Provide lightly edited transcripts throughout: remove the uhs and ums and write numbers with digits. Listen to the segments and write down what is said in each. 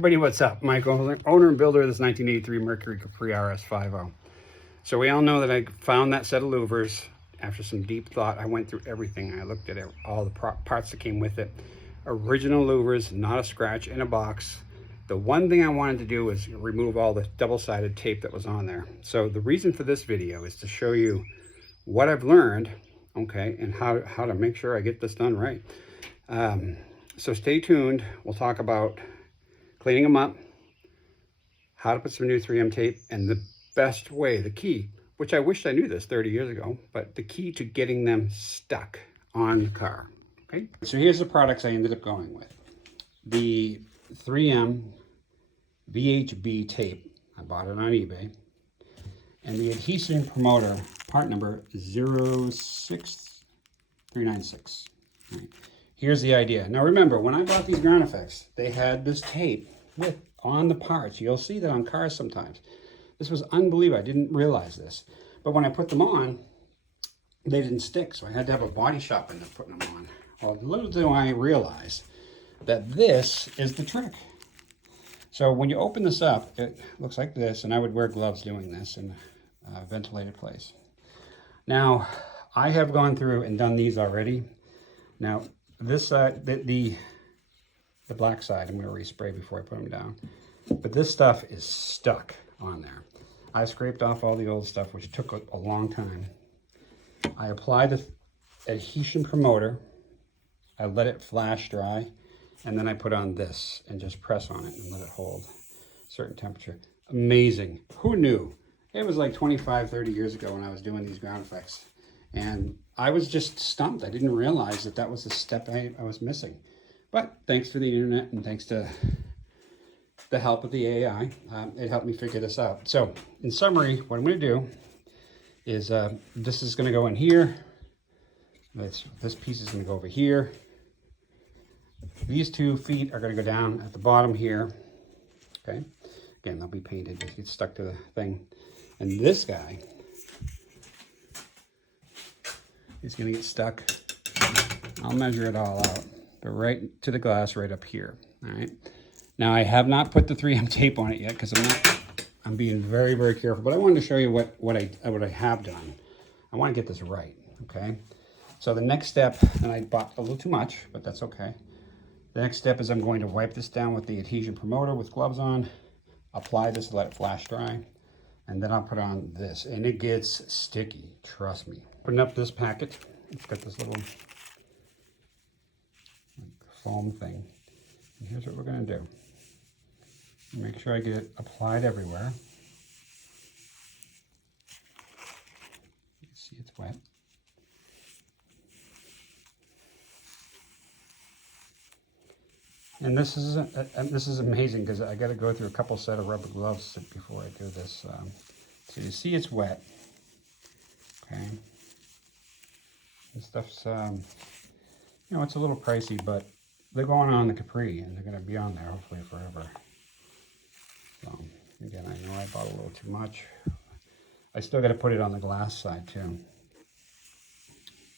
Everybody, what's up? Michael, owner and builder of this 1983 Mercury Capri RS50. So we all know that I found that set of louvers. After some deep thought, I went through everything. I looked at it, all the parts that came with it. Original louvers, not a scratch in a box. The one thing I wanted to do was remove all the double-sided tape that was on there. So the reason for this video is to show you what I've learned, okay, and how to make sure I get this done right. So stay tuned. We'll talk about cleaning them up, how to put some new 3M tape, and the best way, the key, which I wished I knew this 30 years ago, but the key to getting them stuck on the car, okay? So here's the products I ended up going with. The 3M VHB tape, I bought it on eBay, and the adhesion promoter, part number 06396. Right. Here's the idea. Now remember, when I bought these ground effects, they had this tape on the parts. You'll see that on cars sometimes. This was unbelievable. I didn't realize this. But when I put them on, they didn't stick. So I had to have a body shop in there putting them on. Well, little do I realize that this is the trick. So when you open this up, it looks like this, and I would wear gloves doing this in a ventilated place. Now, I have gone through and done these already. Now, this side, the black side, I'm going to respray before I put them down. But this stuff is stuck on there. I scraped off all the old stuff, which took a long time. I applied the adhesion promoter. I let it flash dry. And then I put on this and just press on it and let it hold a certain temperature. Amazing. Who knew? It was like 25, 30 years ago when I was doing these ground effects. And I was just stumped. I didn't realize that that was a step I was missing. But thanks to the internet and thanks to the help of the AI, it helped me figure this out. So in summary, what I'm going to do is this is going to go in here. This piece is going to go over here. These 2 feet are going to go down at the bottom here. Okay. Again, they'll be painted. They get stuck to the thing. And this guy is going to get stuck. I'll measure it all out, but right to the glass right up here. All right. Now I have not put the 3M tape on it yet because I'm being very, very careful, but I wanted to show you what I have done. I want to get this right. Okay. So the next step, and I bought a little too much, but that's okay. The next step is I'm going to wipe this down with the adhesion promoter with gloves on, apply this, let it flash dry, and then I'll put on this, and it gets sticky, trust me. Open up this packet. It's got this little foam thing. And here's what we're going to do. Make sure I get it applied everywhere. You can see it's wet. And this is amazing because I got to go through a couple set of rubber gloves before I do this. So you see it's wet. Okay. This stuff's, you know, it's a little pricey, but they're going on the Capri and they're going to be on there hopefully forever. So again, I know I bought a little too much. I still got to put it on the glass side too.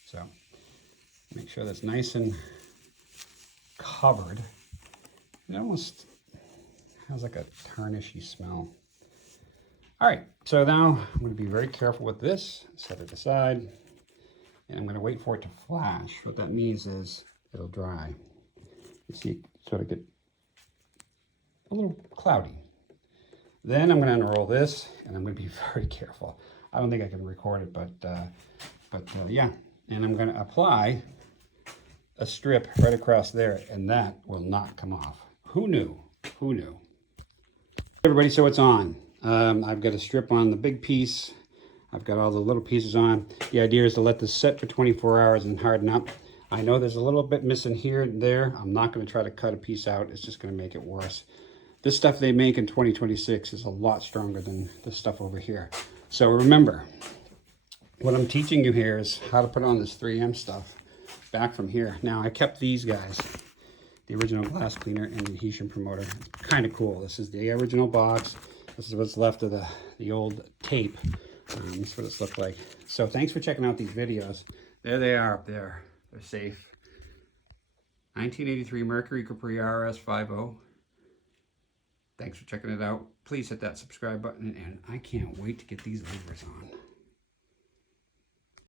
So make sure that's nice and covered. It almost has like a tarnishy smell. All right, so now I'm going to be very careful with this. Set it aside, and I'm going to wait for it to flash. What that means is it'll dry. You see it sort of get a little cloudy. Then I'm going to unroll this, and I'm going to be very careful. I don't think I can record it, but yeah. And I'm going to apply a strip right across there, and that will not come off. Who knew? Who knew? Everybody, so it's on. I've got a strip on the big piece. I've got all the little pieces on. The idea is to let this set for 24 hours and harden up. I know there's a little bit missing here and there. I'm not going to try to cut a piece out. It's just going to make it worse. This stuff they make in 2026 is a lot stronger than this stuff over here. So remember, what I'm teaching you here is how to put on this 3M stuff back from here. Now I kept these guys, the original glass cleaner and the adhesion promoter. It's kind of cool. This is the original box. This is what's left of the old tape. This is what it's looked like. So thanks for checking out these videos. There they are up there. They're safe. 1983 Mercury Capri RS50. Thanks for checking it out. Please hit that subscribe button, and I can't wait to get these louvers on.